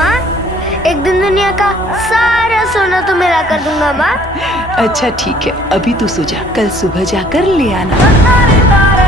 माँ, एक दिन दुनिया का सारा सोना तो मिला कर दूंगा माँ। अच्छा ठीक है, अभी तू सो जा, कल सुबह जाकर ले आना।